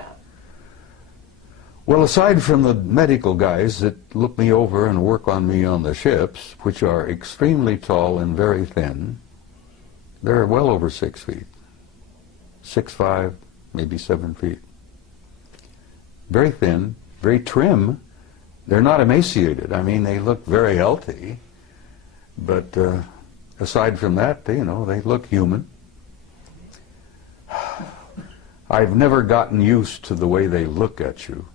about? Well, aside from the medical guys that look me over and work on me on the ships, which are extremely tall and very thin, they're well over 6 feet. 6'5", maybe 7 feet. Very thin, very trim. They're not emaciated. I mean, they look very healthy. But aside from that, they look human. I've never gotten used to the way they look at you.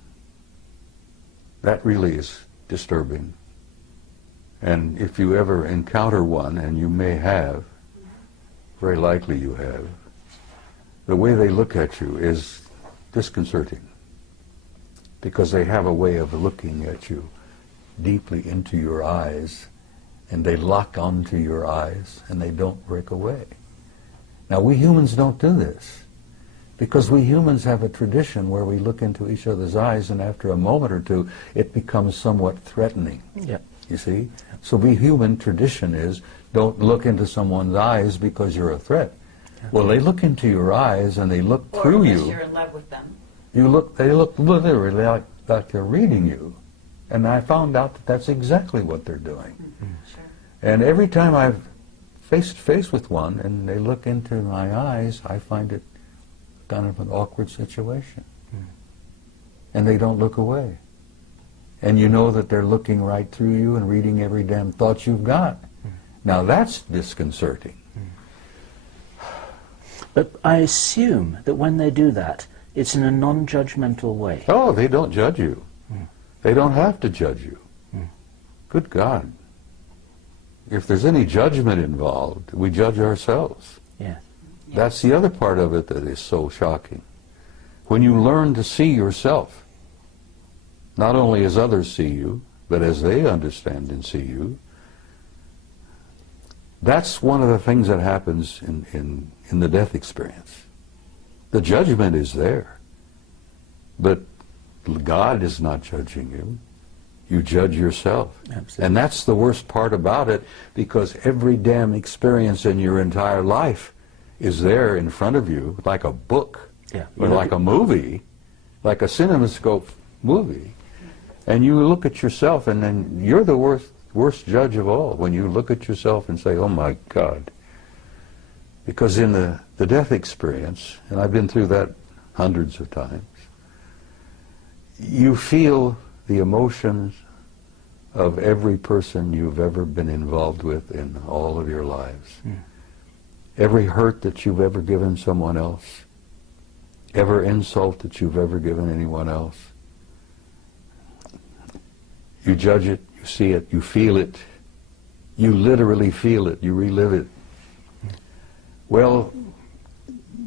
That really is disturbing. And if you ever encounter one, and you may have, very likely you have, the way they look at you is disconcerting, because they have a way of looking at you deeply into your eyes, and they lock onto your eyes, and they don't break away. Now, we humans don't do this, because we humans have a tradition where we look into each other's eyes, and after a moment or two, it becomes somewhat threatening. Yeah. You see? So the human tradition is, don't look into someone's eyes because you're a threat. Yeah. Well, they look into your eyes, and they look through you. Or you're in love with them. They look literally like they're reading you. And I found out that that's exactly what they're doing. Mm-hmm. Sure. And every time I've face to face with one, and they look into my eyes, I find it kind of an awkward situation. And they don't look away. And you know that they're looking right through you and reading every damn thought you've got. Now that's disconcerting. But I assume that when they do that, it's in a non-judgmental way. Oh, they don't judge you. They don't have to judge you. Good God. If there's any judgment involved, we judge ourselves. Yeah. That's the other part of it that is so shocking. When you learn to see yourself, not only as others see you, but as they understand and see you, that's one of the things that happens in the death experience. The judgment is there, but God is not judging you. You judge yourself. Absolutely. And that's the worst part about it, because every damn experience in your entire life is there in front of you, like a book, or like a movie, like a CinemaScope movie. And you look at yourself, and then you're the worst judge of all, when you look at yourself and say, oh my God. Because in the death experience, and I've been through that hundreds of times, you feel the emotions of every person you've ever been involved with in all of your lives. Every hurt that you've ever given someone else, every insult that you've ever given anyone else. You judge it, you see it, you feel it, you literally feel it, you relive it. Well,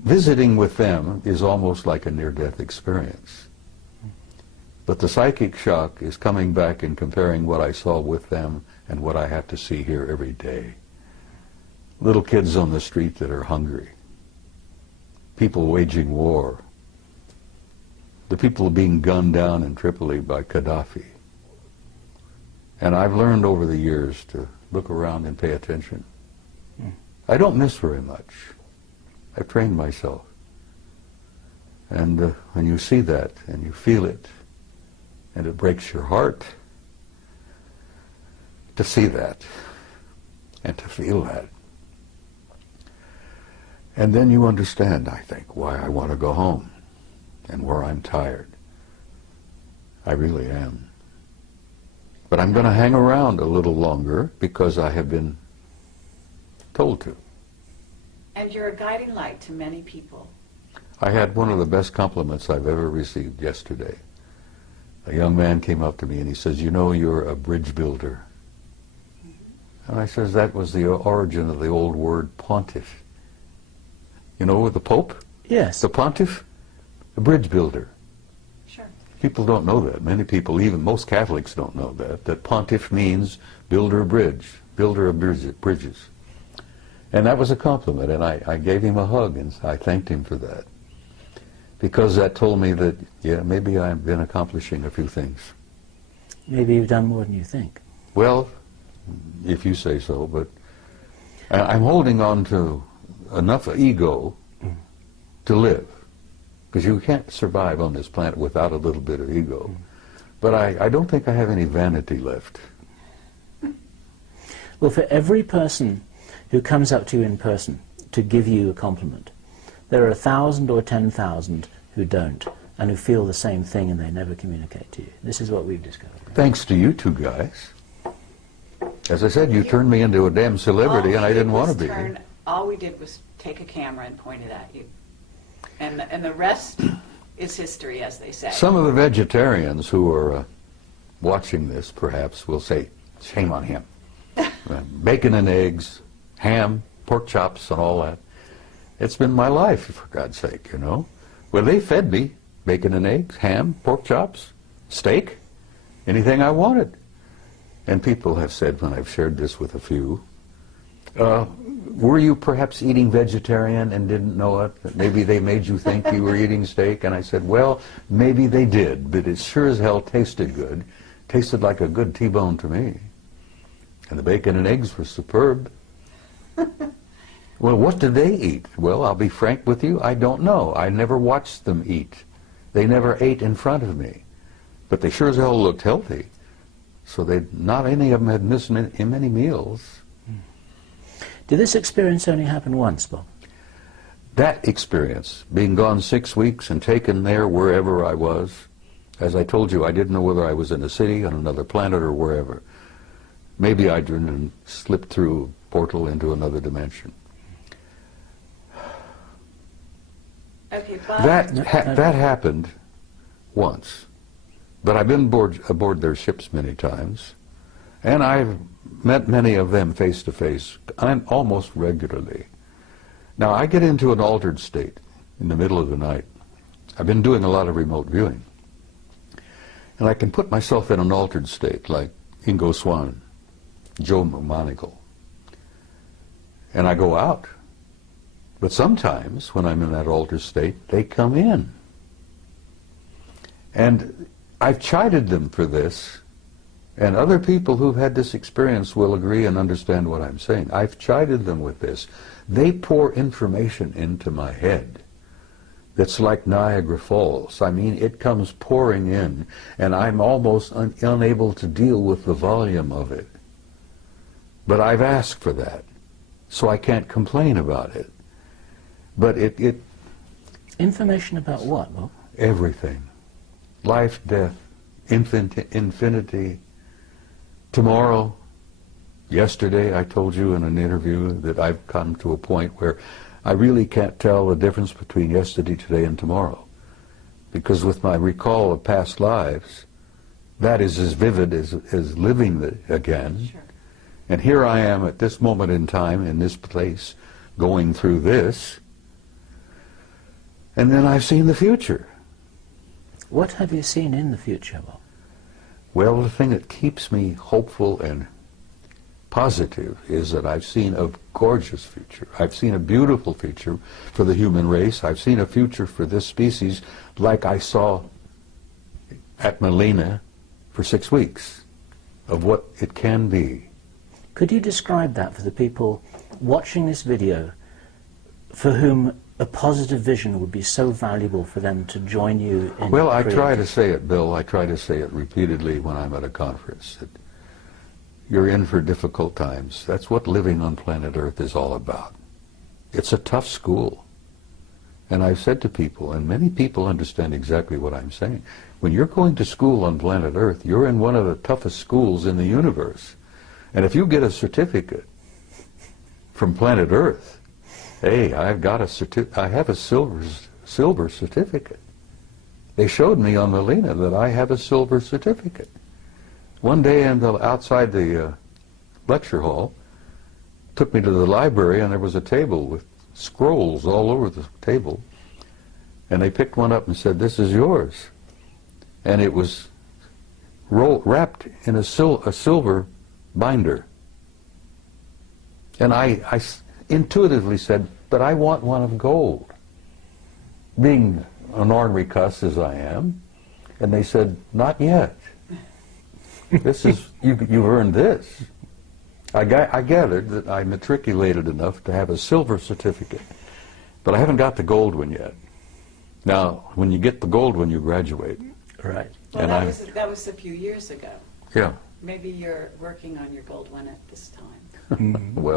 visiting with them is almost like a near-death experience. But the psychic shock is coming back and comparing what I saw with them and what I have to see here every day. Little kids on the street that are hungry, people waging war, the people being gunned down in Tripoli by Gaddafi. And I've learned over the years to look around and pay attention. I don't miss very much. I've trained myself. And when you see that and you feel it, and it breaks your heart to see that and to feel that. And then you understand, I think, why I want to go home and where I'm tired. I really am. But I'm going to hang around a little longer because I have been told to. And you're a guiding light to many people. I had one of the best compliments I've ever received yesterday. A young man came up to me and he says, you know, you're a bridge builder. And I says, that was the origin of the old word pontiff. You know, with the Pope? Yes. The pontiff? A bridge builder. Sure. People don't know that. Many people, even most Catholics don't know that pontiff means builder of bridge, builder of bridges. And that was a compliment, and I gave him a hug, and I thanked him for that. Because that told me that, yeah, maybe I've been accomplishing a few things. Maybe you've done more than you think. Well, if you say so, but I'm holding on to enough ego to live. because you can't survive on this planet without a little bit of ego. But I don't think I have any vanity left. Well, for every person who comes up to you in person to give you a compliment, there are 1,000 or 10,000 who don't, and who feel the same thing and they never communicate to you. This is what we've discovered. Thanks to you two guys. As I said, you turned me into a damn celebrity, and I didn't want to be. All we did was take a camera and point it at you. And the rest is history, as they say. Some of the vegetarians who are watching this, perhaps, will say, shame on him. Bacon and eggs, ham, pork chops, and all that. It's been my life, for God's sake, you know. Well, they fed me bacon and eggs, ham, pork chops, steak, anything I wanted. And people have said, when I've shared this with a few, were you perhaps eating vegetarian and didn't know it? Maybe they made you think you were eating steak? And I said, well, maybe they did, but it sure as hell tasted good. Tasted like a good T-bone to me. And the bacon and eggs were superb. Well, what did they eat? Well, I'll be frank with you, I don't know. I never watched them eat. They never ate in front of me. But they sure as hell looked healthy. So not any of them had missed many meals. Did this experience only happen once, Bob? That experience, being gone 6 weeks and taken there wherever I was, as I told you, I didn't know whether I was in a city, on another planet, or wherever. Maybe I didn't slip through a portal into another dimension. Okay, Bob. That happened once. But I've been aboard their ships many times, and I've met many of them face to face, almost regularly. Now, I get into an altered state in the middle of the night. I've been doing a lot of remote viewing. And I can put myself in an altered state, like Ingo Swann, Joe Monagle. And I go out. But sometimes, when I'm in that altered state, they come in. And I've chided them for this, and other people who've had this experience will agree and understand what I'm saying. I've chided them with this. They pour information into my head that's like Niagara Falls. I mean, it comes pouring in, and I'm almost unable to deal with the volume of it. But I've asked for that, so I can't complain about it. But it Information about what, Bob? Everything. Life, death, infinity, tomorrow. Yesterday I told you in an interview that I've come to a point where I really can't tell the difference between yesterday, today, and tomorrow. Because with my recall of past lives, that is as vivid as living again. Sure. And here I am at this moment in time, in this place, going through this. And then I've seen the future. What have you seen in the future, Bob? Well, the thing that keeps me hopeful and positive is that I've seen a gorgeous future. I've seen a beautiful future for the human race. I've seen a future for this species like I saw at Melina for 6 weeks, of what it can be. Could you describe that for the people watching this video for whom a positive vision would be so valuable for them to join you in? Well, I try to say it, Bill. I try to say it repeatedly when I'm at a conference, that you're in for difficult times. That's what living on planet Earth is all about. It's a tough school. And I've said to people, and many people understand exactly what I'm saying, when you're going to school on planet Earth, you're in one of the toughest schools in the universe. And if you get a certificate from planet Earth, hey, I have a silver certificate. They showed me on Melina that I have a silver certificate. One day outside the lecture hall, took me to the library, and there was a table with scrolls all over the table. And they picked one up and said, "This is yours." And it was wrapped in a silver binder. And I intuitively said, "But I want one of gold," being an ornery cuss as I am. And they said, "Not yet. This is, you've earned this." I gathered that I matriculated enough to have a silver certificate, but I haven't got the gold one yet. Now, when you get the gold when you graduate. Right. Well, And that was a few years ago. Yeah. Maybe you're working on your gold one at this time. Well.